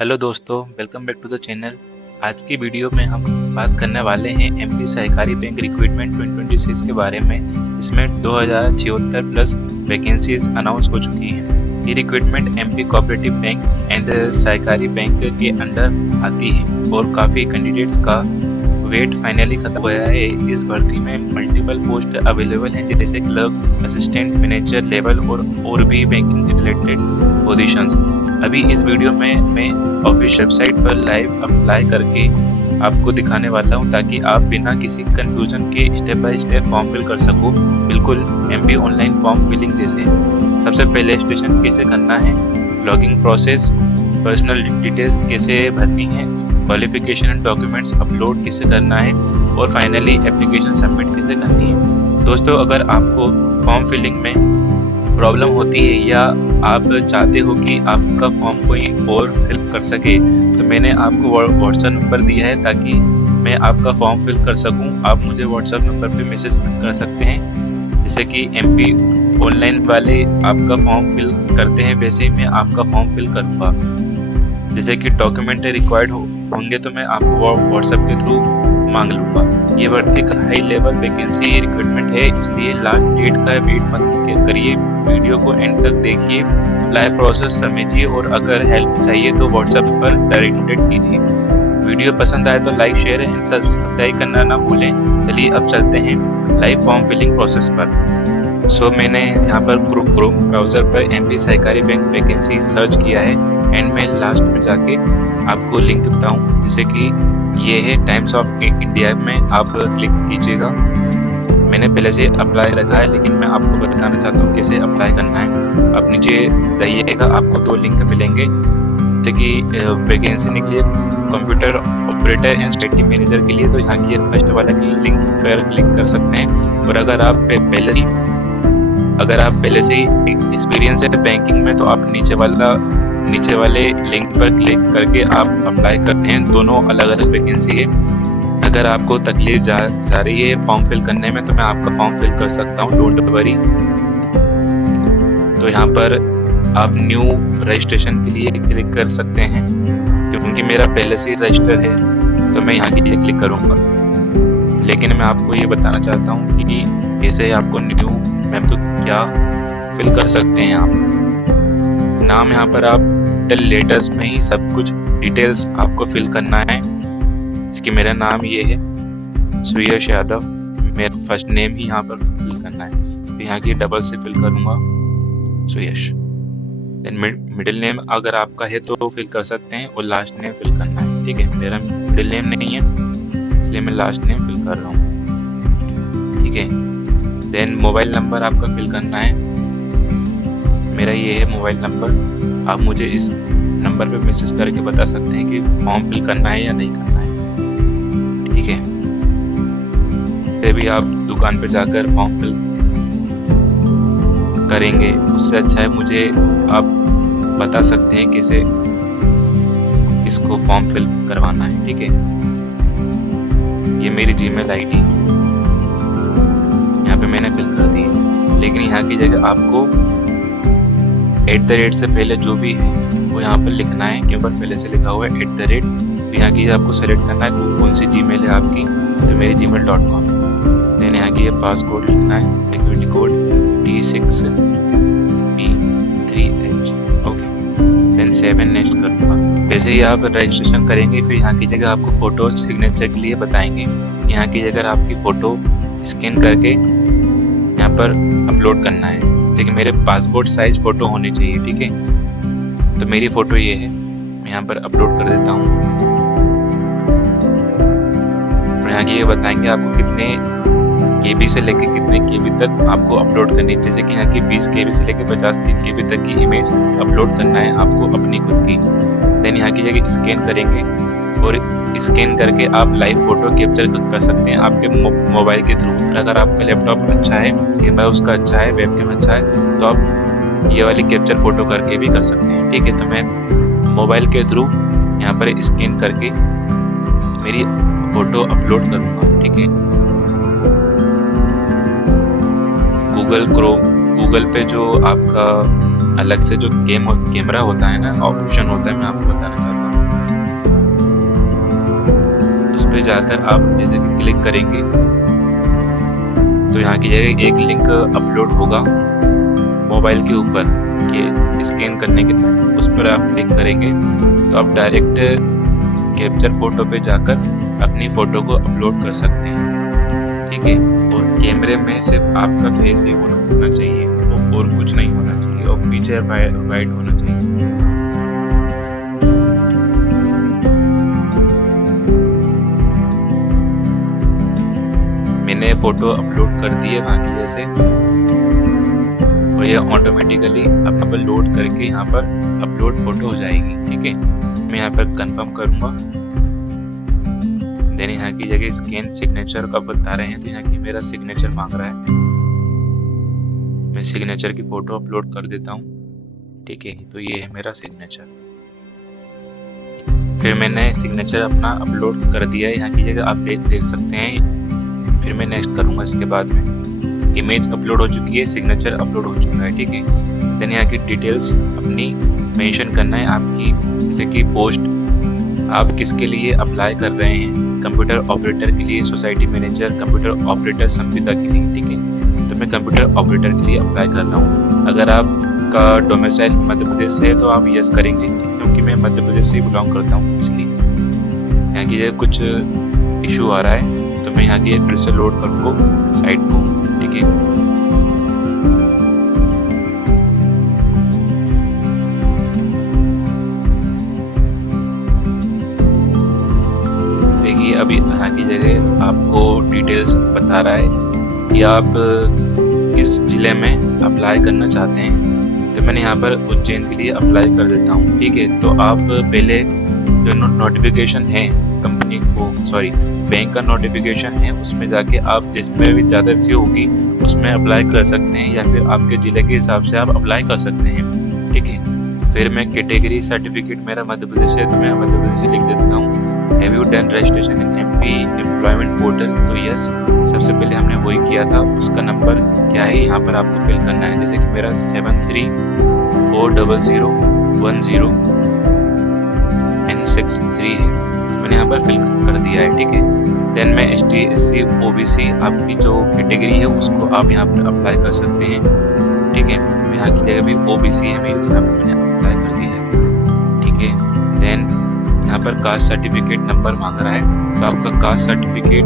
Hello दोस्तों, welcome back to the channel. आज की वीडियो में हम बात करने वाले हैं एमपी सहकारी बैंक रिक्रूटमेंट 2026 के बारे में, जिसमें 2076 प्लस वैकेंसीज अनाउंस हो चुकी हैं। ये recruitment MP cooperative bank and सहकारी बैंक के अंडर आती है और काफ़ी कैंडिडेट्स का वेट फाइनली खत्म हुआ है। इस भर्ती में मल्टीपल पोस्ट अवेलेबल हैं, जैसे क्लर्क, असिस्टेंट मैनेजर लेवल और भी बैंकिंग रिलेटेड पोजीशंस। अभी इस वीडियो में मैं ऑफिशियल वेबसाइट पर लाइव अप्लाई करके आपको दिखाने वाला हूं, ताकि आप बिना किसी कंफ्यूजन के step by step form fill कर सको, बिल्कुल एमपी ऑनलाइन फॉर्म फिलिंग जैसे। सबसे पहले रजिस्ट्रेशन कैसे करना है, लॉगिंग प्रोसेस, पर्सनल डिटेल्स कैसे भरनी है, क्वालिफिकेशन एंड डॉक्यूमेंट्स अपलोड कैसे करना है और फाइनली एप्लीकेशन सबमिट कैसे करनी है। दोस्तों, अगर आपको फॉर्म फिलिंग में प्रॉब्लम होती है या आप चाहते हो कि आपका फॉर्म कोई और फिल कर सके, तो मैंने आपको व्हाट्सएप नंबर दिया है ताकि मैं आपका फॉर्म फिल कर सकूं। आप मुझे व्हाट्सएप नंबर पे मैसेज कर सकते हैं। जैसे कि एमपी ऑनलाइन वाले आपका फॉर्म फिल करते हैं, वैसे ही मैं आपका फॉर्म फिल करूँगा। जैसे कि डॉक्यूमेंट रिक्वायर्ड होंगे तो मैं आपको व्हाट्सएप के थ्रू मांग लूँगा। ये भर्ती का हाई लेवल वैकेंसी रिक्रूटमेंट है, इसलिए लास्ट डेट का वेट मत करिए। वीडियो को एंड तक देखिए, लाइव प्रोसेस समझिए और अगर हेल्प चाहिए तो व्हाट्सएप पर डायरेक्ट कॉन्टैक्ट कीजिए। वीडियो पसंद आए तो लाइक, शेयर एंड सब्सक्राइब करना ना भूलें। चलिए अब चलते हैं लाइव फॉर्म फिलिंग प्रोसेस पर। सो मैंने यहाँ पर क्रोम ब्राउज़र पर एमपी सहकारी बैंक वैकेंसी सर्च किया है एंड मैं लास्ट में जाके आपको लिंक देता हूँ। जैसे कि ये है टाइम्स ऑफ इंडिया में, आप क्लिक कीजिएगा। मैंने पहले से अप्लाई रखा है, लेकिन मैं आपको बताना चाहता हूँ कैसे अप्लाई करना है। आप नीचे जाइएगा, आपको 2 लिंक मिलेंगे। जैसे कि वैकेंसी निकली है कंप्यूटर ऑपरेटर एंड स्टेटी मैनेजर के लिए, तो यहाँ की फर्स्ट वाला लिंक पर क्लिक कर सकते हैं। और अगर आप पहले से ही एक्सपीरियंस है बैंकिंग में, तो आप नीचे वाले लिंक पर क्लिक करके आप अप्लाई करते हैं। दोनों अलग अलग वैकेंसी है। अगर आपको तकलीफ जा रही है फॉर्म फिल करने में, तो मैं आपका फॉर्म फिल कर सकता हूँ, डोंट वरी। तो यहाँ पर आप न्यू रजिस्ट्रेशन के लिए क्लिक कर सकते हैं, क्योंकि मेरा पहले से ही रजिस्टर है तो मैं यहाँ के लिए क्लिक करूँगा। लेकिन मैं आपको ये बताना चाहता हूँ कि कैसे आपको न्यू मैम तो क्या फिल कर सकते हैं। आप नाम यहाँ पर आप लेटर्स में ही सब कुछ डिटेल्स आपको फिल करना है। जैसे कि मेरा नाम ये है सुयश यादव, मेरा फर्स्ट नेम ही यहाँ पर फिल करना है, तो यहाँ की डबल से फिल करूँगा सुयश। देन मिडिल नेम अगर आपका है तो फिल कर सकते हैं और लास्ट नेम फिल करना है। ठीक है, मेरा मिडिल नेम नहीं है इसलिए मैं लास्ट नेम फिल कर रहा हूँ। ठीक है, देन मोबाइल नंबर आपका फिल करना है। मेरा ये है मोबाइल नंबर। आप मुझे इस नंबर पे मैसेज करके बता सकते हैं कि फॉर्म फिल करना है या नहीं करना है। ठीक है, फिर भी आप दुकान पे जाकर फॉर्म फिल करेंगे, उससे अच्छा है मुझे आप बता सकते हैं किसको फॉर्म फिल करवाना है। ठीक है, ये मेरी जीमेल आईडी यहाँ पे मैंने फिल कर दी है, लेकिन यहाँ की जगह आपको @ से पहले जो भी है वो यहाँ पर लिखना है। यहाँ पर पहले से लिखा हुआ है @ तो यहाँ की आपको सेलेक्ट करना है कौन सी जीमेल है आपकी, तो मेरी gmail.com। देन यहाँ की ये पासकोड लिखना है, security code D6B3H। Okay, then 7 next करूँगा। वैसे ही आप रजिस्ट्रेशन करेंगे, फिर यहाँ की जगह आपको फ़ोटो सिग्नेचर के लिए बताएंगे। यहाँ की जगह आपकी फ़ोटो स्कैन करके यहाँ पर अपलोड करना है। लेकिन मेरे पासपोर्ट साइज फ़ोटो होनी चाहिए। ठीक है, तो मेरी फ़ोटो ये है, मैं यहाँ पर अपलोड कर देता हूँ। और यहाँ ये बताएंगे आपको कितने KB से लेके कितने KB तक आपको अपलोड करनी है। जैसे कि यहाँ की 20 KB से लेके 50 KB तक की इमेज अपलोड करना है आपको अपनी खुद की। देन यहाँ की जगह स्कैन करेंगे और स्कैन करके आप लाइव फ़ोटो कैप्चर कर सकते हैं आपके मोबाइल के थ्रू। अगर आपका लैपटॉप अच्छा है, कैमरा उसका अच्छा है, वेबकैम अच्छा है, तो आप ये वाली कैप्चर फ़ोटो करके भी कर सकते हैं। ठीक है, तो मैं मोबाइल के थ्रू यहाँ पर स्कैन करके मेरी फ़ोटो अपलोड करूँगा। ठीक है, गूगल पे जो आपका अलग से जो कैमरा होता है ना, ऑप्शन होता है, मैं आपको बताना चाहता हूँ। पे जाकर आप जैसे कि क्लिक करेंगे तो यहाँ की जगह एक लिंक अपलोड होगा मोबाइल के ऊपर ये स्कैन करने के लिए, उस पर आप क्लिक करेंगे तो आप डायरेक्ट कैप्चर फोटो पे जाकर अपनी फ़ोटो को अपलोड कर सकते हैं, ठीक है। और कैमरे में सिर्फ आपका फेस ही होना चाहिए और कुछ नहीं होना चाहिए, और पीछे वाइट होना चाहिए। मैंने फ़ोटो अपलोड कर दी है वहाँ की जैसे, और ये ऑटोमेटिकली आप लोड करके यहाँ पर अपलोड फ़ोटो हो जाएगी, ठीक है। मैं यहाँ पर कंफर्म करूँगा। देन यहाँ की जगह स्कैन सिग्नेचर का बता रहे हैं, तो यहाँ की मेरा सिग्नेचर मांग रहा है। मैं सिग्नेचर की फ़ोटो अपलोड कर देता हूँ, ठीक है। तो ये है मेरा सिग्नेचर। फिर मैंने सिग्नेचर अपना अपलोड कर दिया है, यहाँ की जगह आप देख सकते हैं। फिर मैं नेक्स्ट करूँगा। इसके बाद में इमेज अपलोड हो चुकी है, सिग्नेचर अपलोड हो चुका है, ठीक है। देन यहाँ की डिटेल्स अपनी मेंशन करना है आपकी, जैसे कि पोस्ट आप किसके लिए अप्लाई कर रहे हैं, कंप्यूटर ऑपरेटर के लिए, सोसाइटी मैनेजर, कंप्यूटर ऑपरेटर संविदा के लिए, ठीक है। तो मैं कंप्यूटर ऑपरेटर के लिए अप्लाई कर रहा हूँ। अगर आपका डोमिसाइल मध्य प्रदेश है तो आप यस करेंगे, क्योंकि मैं मध्य प्रदेश से ही बिलोंग करता हूँ, इसलिए यहाँ की कुछ इशू आ रहा है, तो मैं यहाँ की फिर से लोड करूँगा साइट को, ठीक है। अभी यहाँ की जगह आपको डिटेल्स बता रहा है कि आप किस ज़िले में अप्लाई करना चाहते हैं। तो मैंने यहाँ पर उज्जैन के लिए अप्लाई कर देता हूँ, ठीक है। तो आप पहले जो नोटिफिकेशन है कंपनी को, सॉरी बैंक का नोटिफिकेशन है, उसमें जाके आप जिसमें भी ज़्यादा सी होगी उसमें अप्लाई कर सकते हैं, या फिर आपके ज़िले के हिसाब से आप अप्लाई कर सकते हैं, ठीक है। फिर मैं कैटेगरी सर्टिफिकेट मेरा मध्य प्रदेश है, तो मैं मध्य प्रदेश से लिख देता हूँ। Have you done registration in MP employment portal, तो यस, सबसे पहले हमने वही किया था। उसका नंबर क्या है यहाँ पर आपको फिल करना है, जैसे कि मेरा 73400963 है, मैंने यहाँ पर फिल कर दिया है, ठीक है। देन मैं ST SC OBC आपकी जो कैटेगरी है उसको आप यहाँ पर अप्लाई कर सकते हैं, ठीक है। यहाँ की जगह भी OBC है मेरी, यहाँ पर मैंने अप्लाई कर दिया है, ठीक है। देन यहाँ पर कास्ट सर्टिफिकेट नंबर मांग रहा है, तो आपका कास्ट सर्टिफिकेट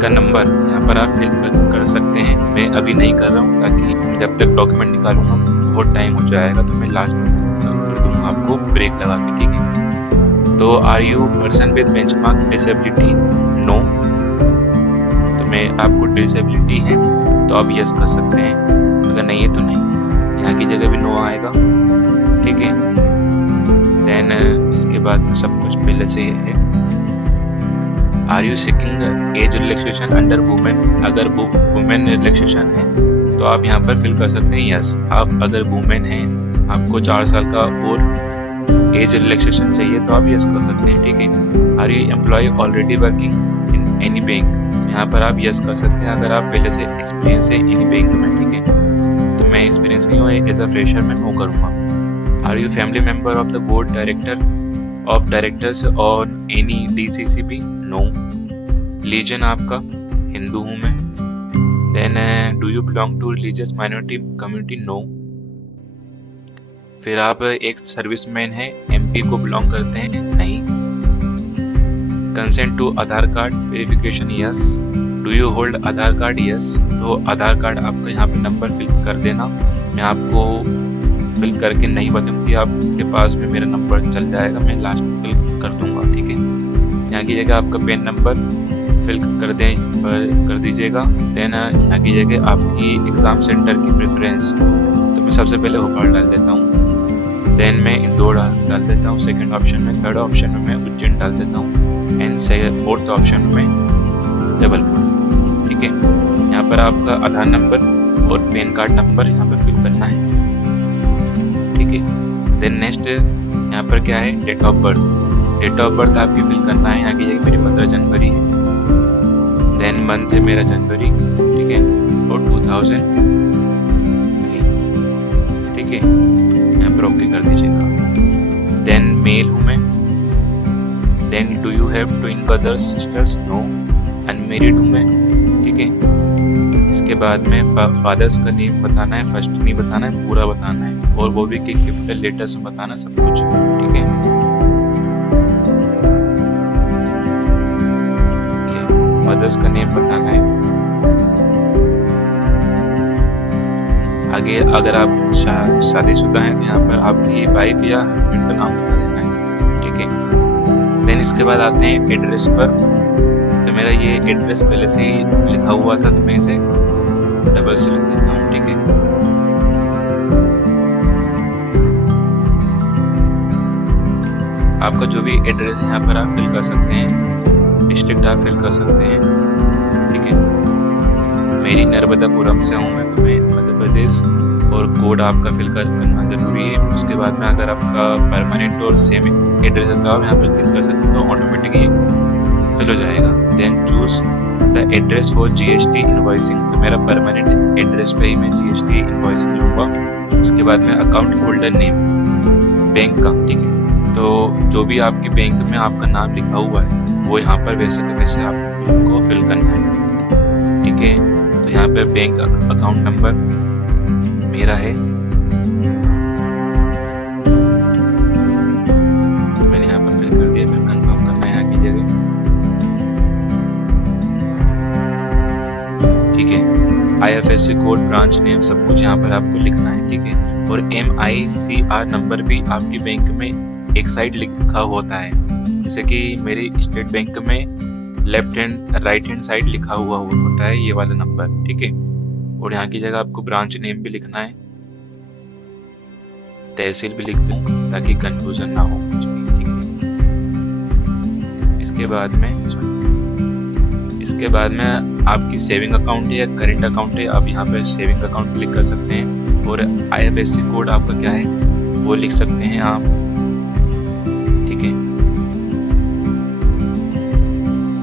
का नंबर यहाँ पर आप फिल कर सकते हैं। मैं अभी नहीं कर रहा हूँ, ताकि जब तक डॉक्यूमेंट निकालूंगा बहुत टाइम हो जाएगा, तो मैं लास्ट में कर दूँगा आपको ब्रेक लगा के, ठीक है। तो are you person with benchmark disability, no, तो मैं आपको डिसेबिलिटी है तो आप यस कर सकते हैं, अगर नहीं है तो नहीं। यहाँ की जगह भी नो आएगा, ठीक है। देन इसके बाद सब कुछ पहले से है। Are you seeking age relaxation under women, अगर वुमेन रिलैक्सेशन है तो आप यहाँ पर फिल कर सकते हैं यस। आप अगर वुमेन हैं, आपको 4 साल का और एज रिलैक्सेशन चाहिए तो आप यस कर सकते हैं, ठीक है। Are you employ already working in any bank, तो यहाँ पर आप यस कर सकते हैं अगर आप पहले से एक्सपीरियंस है एनी बैंक में, ठीक है। तो मैं एक्सपीरियंस नहीं हूँ, एज अ फ्रेशर मैं नो करूँगा। Are you family member of the board of directors और एनी DCCB, नो। रिलीजन आपका हिंदू हूँ मैं। Then do you belong to religious minority community, no. फिर आप एक सर्विसमैन है, MP को बिलोंग करते हैं, नहीं। Consent to Aadhaar card verification, yes. Do you hold Aadhaar card, yes. तो आधार कार्ड आपका यहाँ पे नंबर फिल कर देना, मैं आपको फिल करके नहीं बताऊँगी, आपके पास में मेरा नंबर चल जाएगा, मैं लास्ट में फिल कर दूँगा, ठीक है। यहाँ की जगह आपका पैन नंबर फिल कर दीजिएगा। देन यहाँ की जगह आपकी एग्ज़ाम सेंटर की प्रेफरेंस, तो मैं सबसे पहले भोपाल डाल देता हूँ। देन मैं इंदौर डाल देता हूँ सेकंड ऑप्शन में। थर्ड ऑप्शन में मैं उज्जैन डाल देता हूँ, एंड फोर्थ ऑप्शन में जबलपुर, ठीक है। यहाँ पर आपका आधार नंबर और पैन कार्ड नंबर यहाँ पर फिल करना है, ठीक है। देन नेक्स्ट यहाँ पर क्या है, date of birth. Date of birth आपकी फिल करना है, यहाँ की जगह मेरी 15 जनवरी है। देन मंथ है मेरा जनवरी, ठीक है, और 2000, ठीक है, यहाँ पर ओके कर दीजिएगा। देन मेल हूँ मैं। Then do you have twin brothers sisters, no, unmarried हूँ मैं, ठीक है। इसके बाद में फादर्स का नेम बताना है, फर्स्ट नहीं बताना है, पूरा बताना है, और वो भी कैपिटल लेटर्स में बताना सब कुछ, ठीक है। मदर्स का नेम बताना है। आगे अगर आप शादीशुदा हैं तो यहाँ पर आपकी वाइफ या हस्बैंड का नाम बता देना है, ठीक है। देन इसके बाद आते हैं एड्रेस पर। तो मेरा ये एड्रेस पहले से ही लिखा हुआ था, तो मैं इसे डबल से लिख देता हूँ, ठीक है। आपका जो भी एड्रेस यहाँ पर आप फिल कर सकते हैं, डिस्ट्रिक्ट आप फिल कर सकते हैं, ठीक है। मेरी नर्मदापुरम से हूँ मैं, तो मैं मध्य प्रदेश, और कोड आपका फिल करना जरूरी है। उसके बाद में अगर आपका परमानेंट और सेम एड्रेस है तो आप यहाँ पर फिल कर सकते हैं, तो ऑटोमेटिकली फिल हो जाएगा। Then choose the address for GST invoicing. तो मेरा परमानेंट एड्रेस पे ही मैं GST इनवॉइसिंग लूँगा। उसके बाद में अकाउंट होल्डर नेम बैंक का, ठीक है। तो जो भी आपके बैंक में आपका नाम लिखा हुआ है वो यहाँ पर वैसे के वैसे आपको फिल करना है, ठीक है। तो यहाँ पर बैंक अकाउंट नंबर मेरा है, तो मैंने यहाँ पर फिल कर दिया। फिर कंफर्म करना है यहाँ की जगह, ठीक है। IFSC कोड, ब्रांच नेम, सब कुछ यहाँ पर आपको लिखना है, ठीक है। और MICR नंबर भी आपकी बैंक में एक साइड लिखा होता है, जैसे कि मेरी स्टेट बैंक में left hand right hand side लिखा हुआ होता है ये वाला नंबर, ठीक है। और यहाँ की जगह आपको ब्रांच नेम भी लिखना है, तहसील भी लिख दूँ ताकि कंफ्यूजन ना हो कुछ भी, ठीक है। इसके बाद में आपकी सेविंग अकाउंट है या करेंट अकाउंट है, आप यहाँ पर सेविंग अकाउंट क्लिक कर सकते हैं। और IFSC कोड आपका क्या है वो लिख सकते हैं आप, ठीक है।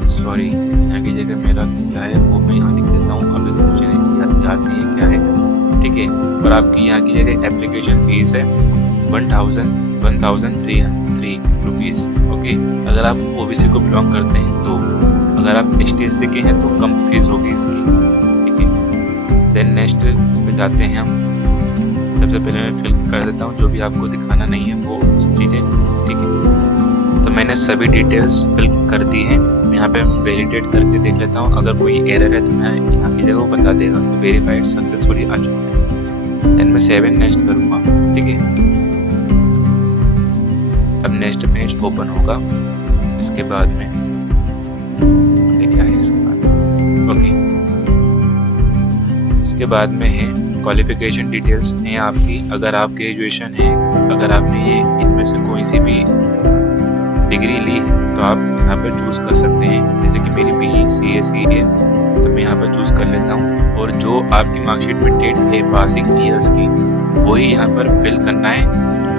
सॉरी, यहाँ की जगह मेरा क्या है वो मैं यहाँ लिख देता हूँ, अभी तो मुझे याद नहीं है क्या है, ठीक है। और आपकी यहाँ की जगह एप्लीकेशन फीस है 1,303 रुपीज़, ओके। अगर आप OBC को बिलोंग करते हैं तो, अगर आप HTSC के हैं तो कम फीस होगी इसकी, ठीक है। देन नेक्स्ट पे जाते हैं हम। सबसे पहले मैं फिल कर देता हूँ जो भी आपको दिखाना नहीं है वो चीज़ें, ठीक है। तो मैंने सभी डिटेल्स फिल कर दी हैं। यहाँ पे वैलिडेट करके देख लेता हूँ, अगर कोई एरर है तो मैं यहाँ की जगह वो बता देगा। तो वेरीफाइड सक्सेसफुली आ चुका है। देन मैं 7 नेक्स्ट करूँगा, ठीक है। अब नेक्स्ट पेज ओपन होगा। इसके बाद में क्या है, इसके बाद ओके, इसके बाद में है क्वालिफिकेशन डिटेल्स हैं आपकी। अगर आप ग्रेजुएशन है, अगर आपने ये इनमें से कोई सी भी डिग्री ली है तो आप यहाँ पर चूज़ कर सकते हैं। जैसे कि मेरी BE CSE है तो मैं यहाँ पर चूज़ कर लेता हूँ। और जो आपकी मार्कशीट में डेट है पासिंग ईयर्स की वही यहाँ पर फिल करना है,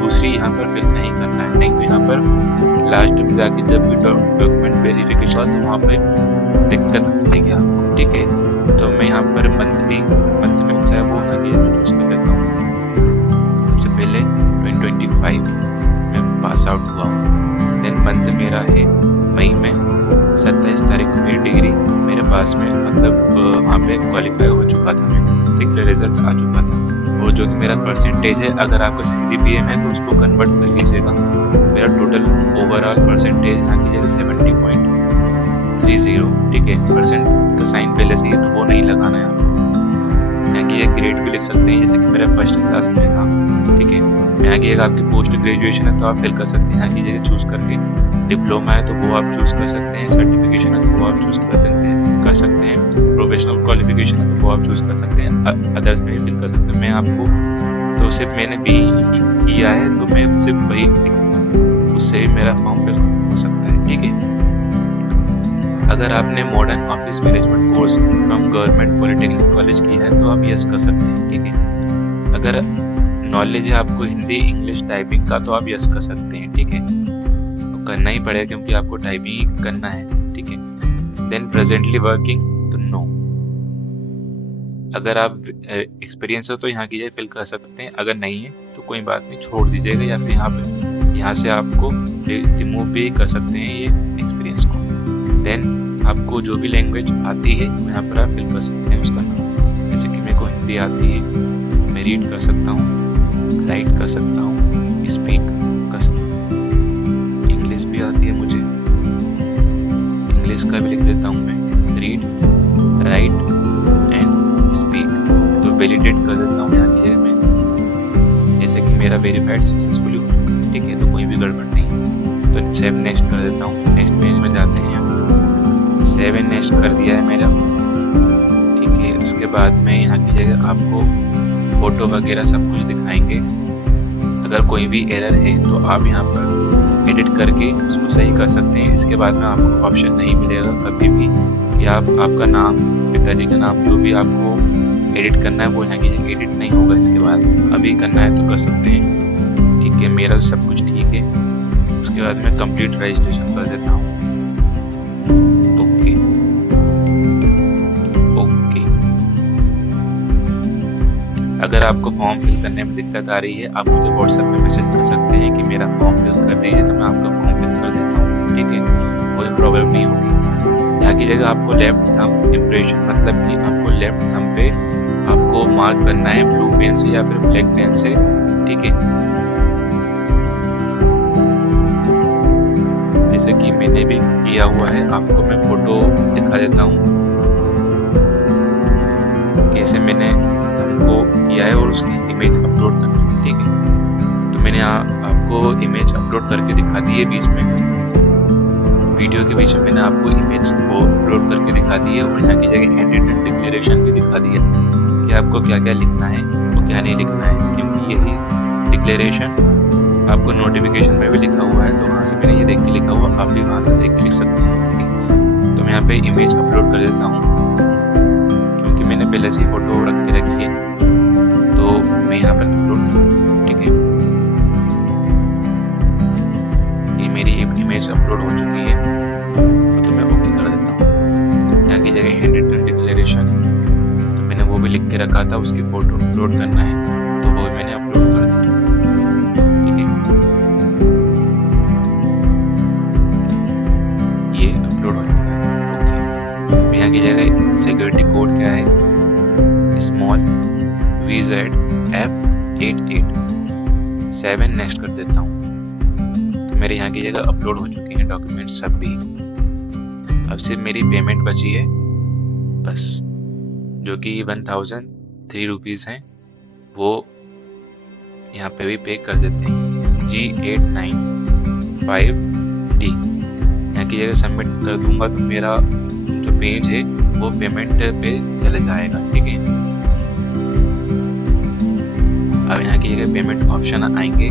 दूसरी यहाँ पर फिल नहीं करना है। नहीं तो यहाँ पर लास्ट में जाके जब भी डॉक्यूमेंट वेरिफिकेशन हुआ तो वहाँ पर दिक्कत आएगी आपको, ठीक है। तो मैं यहाँ पर मंथ में कौन है वो मैं चूज़ कर लेता हूँ। सबसे पहले 2025 में पास आउट हुआ हूँ। देन मंथ मेरा है मई में 27 तारीख को मेरी डिग्री मेरे पास में, मतलब वहाँ पे क्वालिफाई हो चुका था, मैं डिक्लेयर रिजल्ट आ चुका था। और जो कि मेरा परसेंटेज है, अगर आपको CGPA है तो उसको कन्वर्ट कर लीजिएगा। मेरा टोटल ओवरऑल परसेंटेज यहाँ की जगह 70.30, ठीक है। परसेंट का साइन पहले से ही तो वो नहीं लगाना है आपको। यहाँ की एक ग्रेड भी लिख सकते हैं, जैसे कि मेरा फर्स्ट क्लास में था, ठीक है। यहाँ की अगर आपकी पोस्ट ग्रेजुएशन है तो आप फिल कर सकते हैं यहाँ की जगह चूज़ करके। डिप्लोमा है तो वो आप चूज़ कर सकते हैं, सर्टिफिकेशन है तो वो आप चूज़ कर सकते हैं, प्रोफेशनल क्वालिफिकेशन है तो वो आप चूज़ कर सकते हैं, अदर्स में फिल कर सकते हैं। मैं आपको तो सिर्फ मैंने BE ही किया है तो मैं सिर्फ वही लिखूँगा, उससे मेरा फॉर्म फिल हो सकता है, ठीक है। अगर आपने modern office management course from government polytechnic college किया है तो आप यस कर सकते हैं, ठीक है। अगर नॉलेज है आपको हिंदी इंग्लिश टाइपिंग का तो आप यस कर सकते हैं, ठीक है। तो करना ही पड़ेगा क्योंकि आपको टाइपिंग ही करना है, ठीक है। देन प्रेजेंटली वर्किंग तो नो। अगर आप एक्सपीरियंस हो तो यहाँ की फिल कर सकते हैं, अगर नहीं है तो कोई बात नहीं, छोड़ दीजिएगा, या फिर यहाँ से आपको रिमूव रिमूव भी कर सकते हैं ये एक्सपीरियंस को। देन आपको जो भी लैंग्वेज आती है वो यहाँ पर आप फिल कर सकते हैं उसका नाम। जैसे कि मेरे को हिंदी आती है, मैं रीड कर सकता हूँ, राइट कर सकता हूँ, स्पीक कर सकता हूँ। इंग्लिश भी आती है मुझे, इंग्लिश का भी लिख देता हूँ मैं, रीड, राइट एंड स्पीक। तो वैलिडेट कर देता हूँ यहाँ की जगह में, जैसे कि मेरा वेरीफाइड सक्सेसफुली हो चुका है, ठीक है, तो कोई भी गड़बड़ नहीं। तो सेव नेक्स्ट कर देता हूँ। नेक्स्ट पेज में जाते हैं, सेव एंड नेक्स्ट कर दिया है मेरा, ठीक है। उसके बाद में यहाँ की जगह आपको फ़ोटो वगैरह सब कुछ दिखाएंगे। अगर कोई भी एरर है तो आप यहाँ पर एडिट करके उसको सही कर सकते हैं। इसके बाद में आपको ऑप्शन नहीं मिलेगा कभी भी, या आपका नाम, पिताजी का नाम जो भी आपको एडिट करना है वो यहाँ की जगह एडिट नहीं होगा। इसके बाद अभी करना है तो कर सकते हैं, ठीक है। मेरा सब कुछ ठीक है। उसके बाद मैं कंप्लीट रजिस्ट्रेशन कर देता हूँ। Okay okay. अगर आपको फॉर्म फिल करने में दिक्कत आ रही है, आप मुझे व्हाट्सएप में मैसेज कर सकते हैं कि मेरा फॉर्म फिल कर दीजिए, तो मैं आपका फॉर्म फिल कर देता हूँ, ठीक है, कोई प्रॉब्लम नहीं होगी। यहाँ की जगह आपको लेफ्ट थंब इम्प्रेशन, मतलब कि आपको लेफ्ट थंब पे आपको मार्क करना है ब्लू पेन से या फिर ब्लैक पेन से, ठीक है। जैसे कि मैंने भी किया हुआ है, आपको मैं फोटो दिखा देता हूँ कैसे मैंने हमको किया है और उसकी इमेज अपलोड करनी है, ठीक है। तो मैंने आपको इमेज अपलोड करके दिखा दी है बीच में, वीडियो के बीच में मैंने आपको इमेज को अपलोड करके दिखा दी है, और यहाँ की जगह हैंड रिटन डिक्लेरेशन भी दिखा दिया कि आपको क्या क्या लिखना है और क्या नहीं लिखना है, क्योंकि यही डिक्लेरेशन आपको नोटिफिकेशन में भी लिखा हुआ है। तो वहाँ से मैंने ये देख के लिखा हुआ, आप भी वहाँ से देख के लिख सकते हैं, ठीक। तो मैं यहाँ पे इमेज अपलोड कर देता हूँ, क्योंकि मैंने पहले से ही फोटो रख के रखी है, तो मैं यहाँ पर अपलोड कर देता हूँ, ठीक है। ये मेरी इमेज अपलोड हो चुकी है, तो मैं ओके कर देता हूँ। यहाँ की जगह हैंड रिटन डिक्लेरेशन, तो मैंने वो भी लिख के रखा था, उसकी फ़ोटो अपलोड करना है, तो वो मैंने अपलोड कर दिया, ठीक है। ये अपलोड हो चुका है, ओके। यहाँ की जगह सिक्योरिटी कोड क्या है, स्मॉल VZF88 7 नेक्स्ट कर देता हूँ। तो मेरे यहाँ की जगह अपलोड हो चुके हैं डॉक्यूमेंट्स सब भी। अब सिर्फ मेरी पेमेंट बची है बस, जो कि 1003 रुपीज़ हैं, वो यहाँ पे भी पे कर देते हैं। G895D यहाँ की जगह सबमिट कर दूंगा, तो मेरा जो पेज है वो पेमेंट पे चले जाएगा, ठीक है। अब यहाँ की जगह पेमेंट ऑप्शन आएंगे,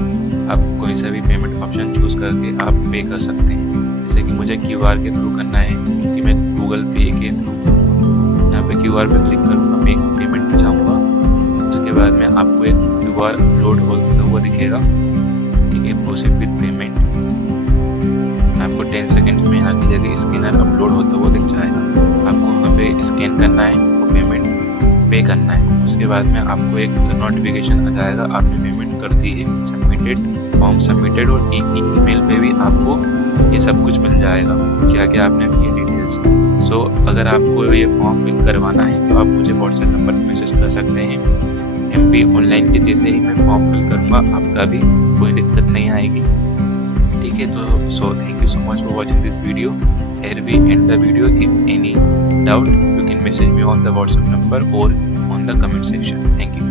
आप कोई सा भी पेमेंट ऑप्शन चूज करके आप पे कर सकते हैं। जैसे कि मुझे QR के थ्रू करना है, क्योंकि मैं गूगल पे के थ्रू यहाँ पे QR पे क्लिक करूँगा, मैं पेमेंट पे जाऊँगा। उसके बाद में आपको एक QR अपलोड होता हुआ दिखेगा, ठीक है, प्रोसीड विद पेमेंट। आपको 10 सेकंड में यहाँ की जगह स्कैनर अपलोड होता हुआ दिख जाएगा। आपको वहाँ पे स्कैन करना है और पेमेंट पे करना है। उसके बाद में आपको एक नोटिफिकेशन आ जाएगा, आपने पेमेंट कर दी है, सबमिटेड, फॉर्म सबमिटेड, और ईमेल पे भी आपको ये सब कुछ मिल जाएगा, क्या क्या आपने ये डिटेल्स। सो अगर आपको ये फॉर्म फिल करवाना है तो आप मुझे व्हाट्सएप नंबर पर मैसेज कर सकते हैं। MP ऑनलाइन के जैसे ही मैं फॉर्म फिल करूँगा, आपका भी कोई दिक्कत नहीं आएगी, ठीक है। तो so thank you so much for watching this video. Here we end the video. If any doubt, you can message me on the WhatsApp number or on the comment section. Thank you.